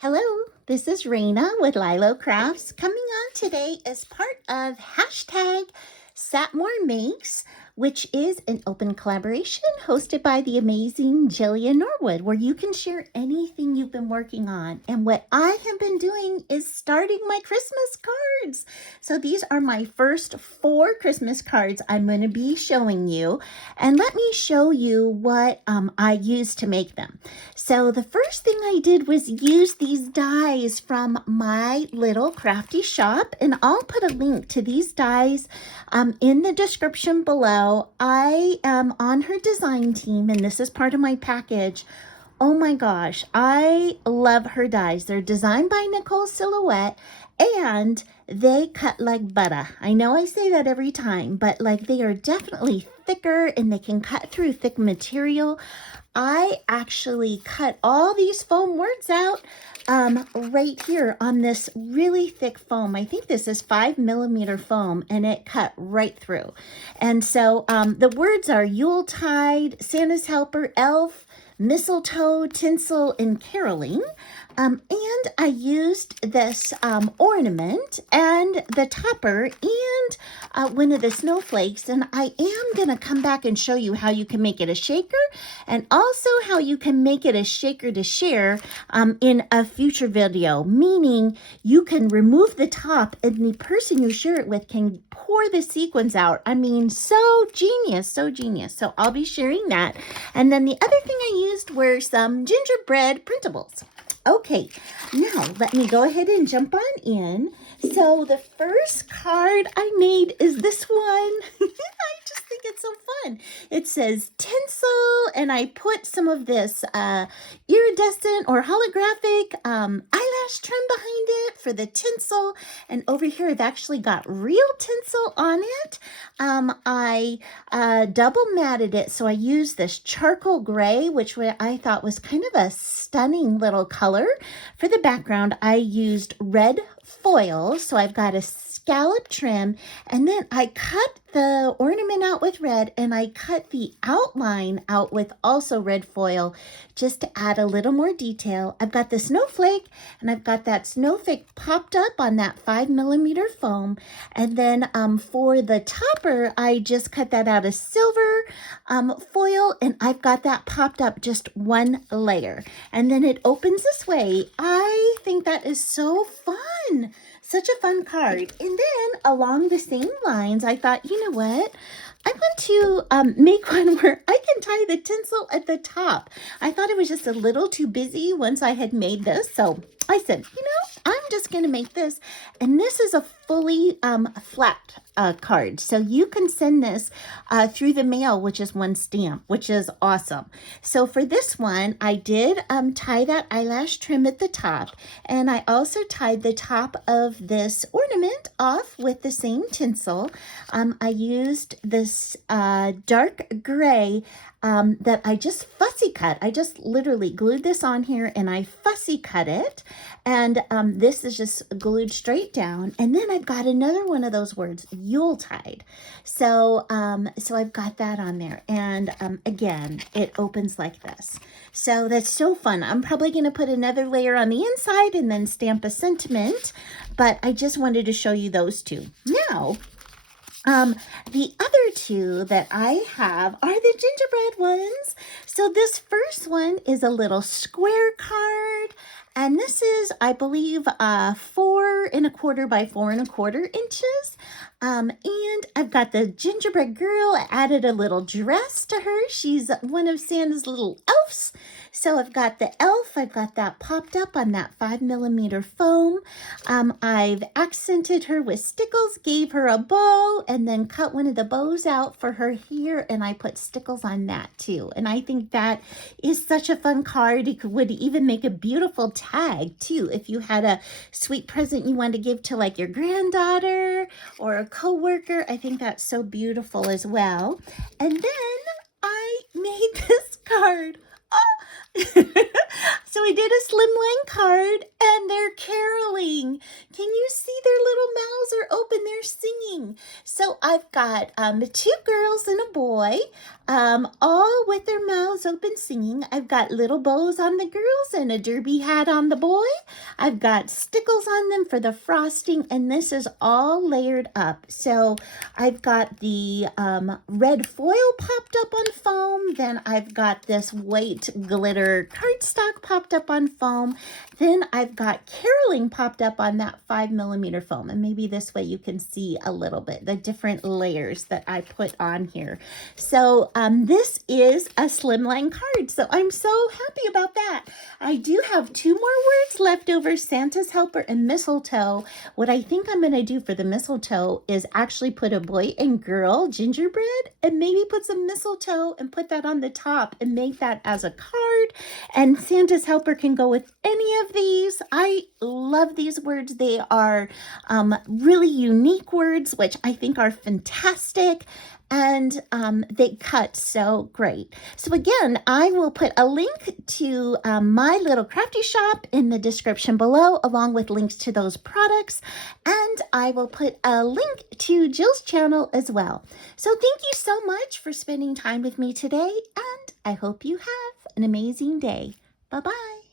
Hello, this is Raina with LYLO Crafts coming on today as part of #satmornmakes, which is an open collaboration hosted by the amazing Jillian Norwood, where you can share anything you've been working on. And what I have been doing is starting my Christmas cards. So these are my first 4 Christmas cards I'm going to be showing you. And let me show you what I used to make them. So the first thing I did was use these dies from My Little Crafty Shop, and I'll put a link to these dies in the description below. I am on her design team, and this is part of my package. Oh my gosh, I love her dies. They're designed by Nicole Silhouette, and they cut like butter. I know I say that every time, but like they are definitely thicker and they can cut through thick material. I actually cut all these foam words out right here on this really thick foam. I think this is 5mm foam, and it cut right through. And so the words are Yuletide, Santa's Helper, Elf, Mistletoe, Tinsel, and Caroling. And I used this ornament and the topper and one of the snowflakes. And I am going to come back and show you how you can make it a shaker, and also how you can make it a shaker to share in a future video, meaning you can remove the top and the person you share it with can pour the sequins out. I mean, so genius, so genius. So I'll be sharing that. And then the other thing I used were some gingerbread printables. Okay, now let me go ahead and jump on in. So the first card I made is this one. I just think it's so fun. It says tinsel, and I put some of this iridescent or holographic eyelash trim behind it for the tinsel. And over here, I've actually got real tinsel on it. I double matted it, so I used this charcoal gray, which I thought was kind of a stunning little color. For the background, I used red foil, so I've got a scallop trim, and then I cut the ornament out with red, and I cut the outline out with also red foil just to add a little more detail. I've got the snowflake, and I've got that snowflake popped up on that 5mm foam, and then for the topper, I just cut that out of silver foil, and I've got that popped up just one layer, and then it opens this way. I think that is so fun. Such a fun card. And then along the same lines, I thought, you know what? I want to make one where I can tie the tinsel at the top. I thought it was just a little too busy once I had made this. So I said, you know, I'm just going to make this. And this is a fully flat card. So you can send this through the mail, which is one stamp, which is awesome. So for this one, I did tie that eyelash trim at the top. And I also tied the top of this ornament off with the same tinsel. I used this dark gray that I just fussy cut. I just literally glued this on here and I fussy cut it. And this is just glued straight down. And then I've got another one of those words, Yuletide. So I've got that on there. And again, it opens like this. So that's so fun. I'm probably going to put another layer on the inside and then stamp a sentiment. But I just wanted to show you those two. Now, the other two that I have are the gingerbread ones. So this first one is a little square card. And this is, I believe, 4 1/4 by 4 1/4 inches. And I've got the gingerbread girl. I added a little dress to her. She's one of Santa's little elves. So I've got the elf. I've got that popped up on that 5mm foam. I've accented her with stickles, gave her a bow, and then cut one of the bows out for her here. And I put stickles on that too. And I think that is such a fun card. It would even make a beautiful tag too. If you had a sweet present you wanted to give to like your granddaughter or a coworker, I think that's so beautiful as well. And then I made this card. Oh. So I did a slimline card and they're caroling. Can you see their little mouths are open? They're singing. So I've got two girls and a boy, all with their mouths open singing. I've got little bows on the girls and a derby hat on the boy. I've got stickles on them for the frosting, and this is all layered up. So I've got the red foil popped up on foam. Then I've got this white glitter cardstock popped up on foam. Then I've got caroling popped up on that 5mm foam. And maybe this way you can see a little bit the different layers that I put on here. So this is a slimline card. So I'm so happy about that. I do have 2 more words left over, Santa's helper and mistletoe. What I think I'm going to do for the mistletoe is actually put a boy and girl gingerbread and maybe put some mistletoe and put that on the top and make that as a card. And Santa's helper can go with any of these. I love these words. They are really unique words, which I think are fantastic. And they cut so great. So again, I will put a link to My Little Crafty Shop in the description below, along with links to those products. And I will put a link to Jill's channel as well. So thank you so much for spending time with me today. And I hope you have an amazing day. Bye-bye.